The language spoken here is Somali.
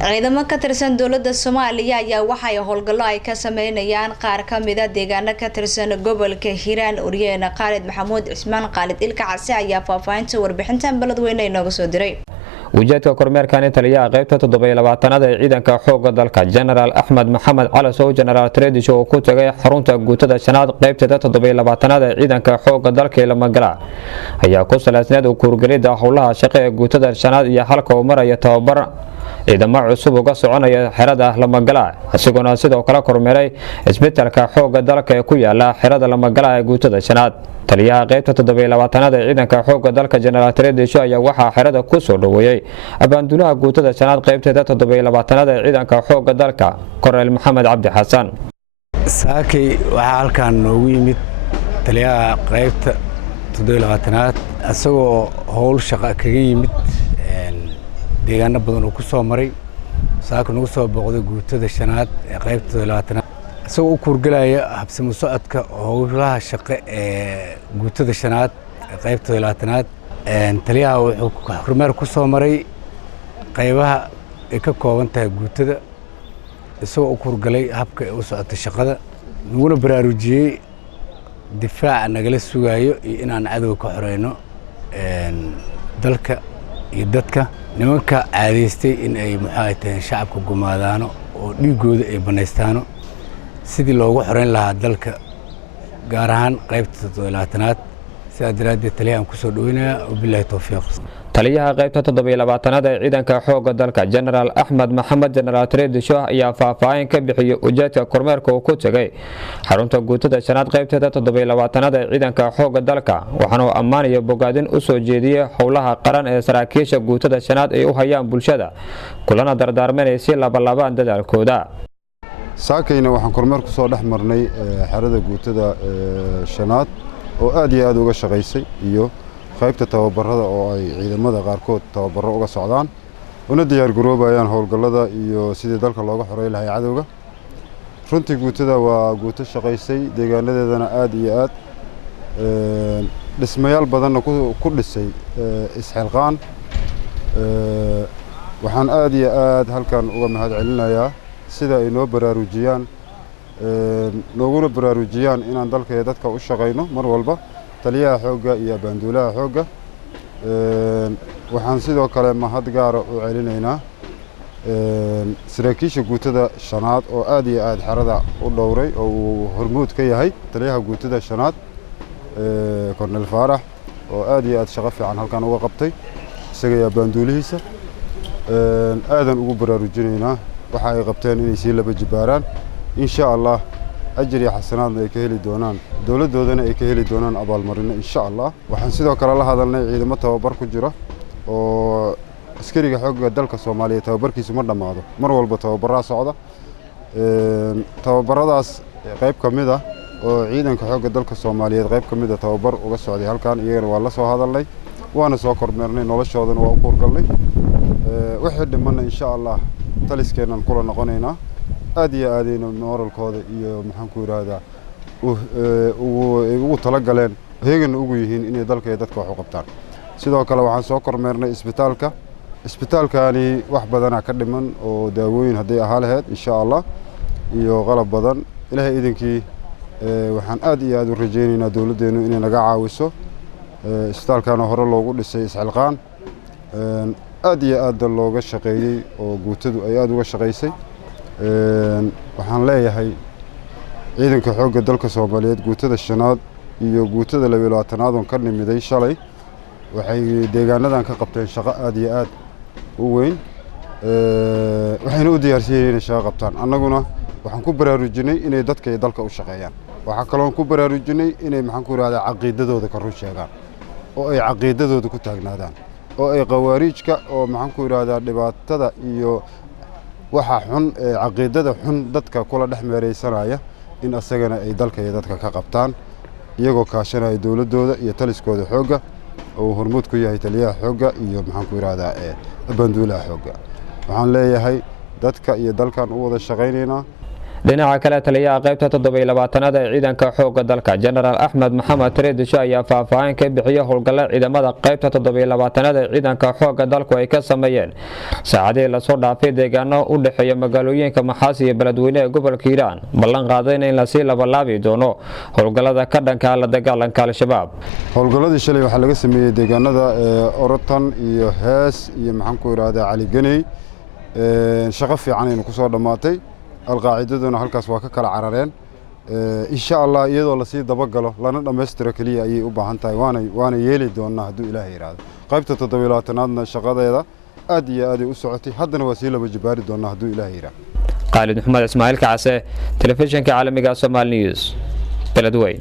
ciidamo ka tirsan dowladda Soomaaliya ayaa waxay howlgallo ay ka sameynayaan qaar ka mid ah deegaanada ka tirsan gobolka Hiiraan Uriyana Khalid Maxamuud Cismaan Khalid Ilka Casi ayaa faahfaahinta warbixintan baladweyne inooga soo diray وجهة كورميركان تليا قيبته تضبي لبعتناد عيدن كحوق دلك جنرال أحمد محمد على سو جنرال تريدي شو كوتا حرونتا قوتا شناد قيبته تضبي لبعتناد عيدن كحوق دلك لما قلع هيا قصة الأسناد وكورجليد حولها شقي قوتا شناد يحلق ومرة يتوبر إذا ما عصب وقص عنا حرادة لما قلع السجون سيد وكلا كورميري إثبت لك حوق دلك كويا لا حرادة لما قلع قوتا شناد taliyaha qaybta 7-labaatanaad ee ciidanka xoogga dalka General Tredesho ayaa waxa xirada ku soo dhaweeyay abaandulaha guutada shanaad qaybteeda 7-labaatanaad ee ciidanka xoogga dalka Korneyl Maxamed Cabdi Xasan saaki waxa halkan noogu yimid taliyaha qaybta 7-labaatanaad asagoo howl shaqo kaga yimid deegaano badan oo ku soo maray saaki nagu soo booqday guutada shanaad ee qaybta 7-labaatanaad asagoo u kurgalaya habsamo socodka howlaha shaqo ee guutada shanaad qaybta 7-labaatanaad taliyaha wuxuu kormeer ku soo maray qaybaha ay ka kooban tahay guutada isagoo u kurgalay habka ay u socoto shaqada naguna baraarujiyay difaaca nagala sugayo iyo inaan cadow ka xoreyno dalka iyo dadka nimanka caadaystay in ay muxaayteen shacabka gumaadaano oo dhiigooda ay banaystaano sidii loogu xoreyn lahaa dalka gaar ahaan qaybta 7-labaatanaad sida daraaddeed taliyahan ku soo dhaweynaya oo billahi tawfiiq taliyaha qaybta 7-labaatanaad ee ciidanka xoogga dalka General Ahmed Maxamed General Tredesho ayaa faahfaahin ka bixiyay ujeedka kormeerka uu ku tagay xarunta guutada shanaad qaybteeda 7-labaatanaad ee ciidanka xoogga dalka waxaana uu ammaan iyo bogaadin u soo jeediyay howlaha qaran ee saraakiisha guutada shanaad ay u hayaan bulshada kulana dardaarmanayay laban dadaalkooda saakayna waxaan kormeer ku soo dhex marnay xarada guutada shanaad oo aad iyo aad uga shaqaysay iyo qaybta tababarada oo ay ciidamada qaarkood tababaro uga socdaan una diyaar garoobayaan howlgallada iyo sidii dalka looga xoreyn lahaa cadowga runtii guutada waa guuto shaqaysay deegaanadeedana aad iyo aad dhismayaal badanna ku dhisay isxilqaan waxaan aad iyo aad halkan uga mahadcelinayaa sida ay noo baraarujiyaan nooguna baraarujiyaan inaan dalka iyo dadka u shaqayno mar walba taliyaha xoogga iyo abaanduulaha xoogga waxaan sidoo kale mahad gaara u celinaynaa saraakiisha guutada shanaad oo aad iyo aad xarada u dhowray oo uu hormuud ka yahay taliyaha guutada shanaad Korneyl Faarax oo aad iyo aad shaqo fiican halkan uga qabtay isaga iyo abaanduulihiisa aadan ugu baraarujinaynaa waxa ay qabteen inay sii laba jibaaraan insha Allah ajri xasanaad ay ka heli doonaan dawladoodana ay ka heli doonaan abaalmarino insha Allah waxaan sidoo kale la hadalnay ciidamo tababar ku jira oo askariga xoogga dalka Soomaaliya tababarkiisu ma dhamaado mar walba tababarra socda tababaradaas qayb kamid ah oo ciidanka xoogga dalka Soomaaliyeed qayb kamid ah tababar uga socday halkan iyagana waa la soo hadalnay waana soo kormeernay noloshoodana waa u kurgalnay wixii dhimanna insha Allah taliskeenan kula noqonaynaa aad iyo aadayna moralkooda iyo maxaan ku yiraahdaa ugu tala galeen heegan ugu yihiin inay dalka iyo dadka wax u qabtaan sidoo kale waxaan soo kormeernay isbitaalkani wax badan ka dhiman oo daawooyin haday ahaa lahayd insha Allah iyo qalab badan ilaahay idinkii waxaan aad iyo aad u rajaynaynaa dawladeenu inay naga caawiso isbitaalkana hore loogu dhisay isxilqaan aad iyo aad looga shaqeeyay oo guutadu ay aad uga shaqeysay waxaan leeyahay ciidanka xoogga dalka Soomaaliyeed guutada shanaad iyo guutada 7-labaatanaad oo ka nimiday shalay waxay deegaanadan ka qabteen shaqo aad iyo aad u weyn waxayna u diyaarsan inay shaqo qabtaan annaguna waxaan ku baraarujinay inay dadka iyo dalka u shaqeeyaan waxa kale oo ku baraarujinay inay maxaan ku raadaan caqiidadooda ka run sheegaan oo ay caqiidadooda ku taagnaadaan oo ay qawaariijka oo maxaan ku yiraahdaa dhibaatada iyo waxa xun ee caqiidada xun dadka kula dhex meereysanaya in asagana ay dalka iyo dadka ka qabtaan iyagoo kaashanaya dawladooda iyo taliskooda xoogga oo hormuud ku yahay taliyaha xoogga iyo maxaan ku yiraahdaa abaanduulaha xoogga waxaan leeyahay dadka iyo dalkan u wada shaqaynaynaa dhinaca kale taliyaha qaybta 72aad ee ciidanka xoogga dalka General Ahmed Maxamed Treedisho ayaa faahfaahin ka bixiyay howlgallada ciidamada qaybta 72aad ee ciidanka xoogga dalku ay ka sameeyeen saacadii la soo dhaafay deegaano u dhaxeeya magaalooyinka Maxaas iyo Beledweyne ee gobolka Hiiraan ballan qaadayna in la sii labalaabi doono howlgallada ka dhanka la dagaalanka al-shabaab. howlgalladii shalay waxaa laga sameeyay deegaanada Orotan iyo Hees iyo maxaan ku yiraahdaa Cali Ganey shaqo fiican ay ku soo dhamaatay alqaacidaduna halkaas waa ka kala carareen insha Allah iyadoo la sii dabagalo lana dhameystiro kaliya ayay u baahan tahay waana yeeli doonaa hadduu Ilaahay yiraahdo qaybta 72aadna shaqadeeda aad iyo aad u socotay haddana waa sii laba jibaari doonaa hadduu Ilaahay yiraahdo. Khalid Maxamed Ismaaciil Kacse telefishinka caalamiga Somali News Beledweyne.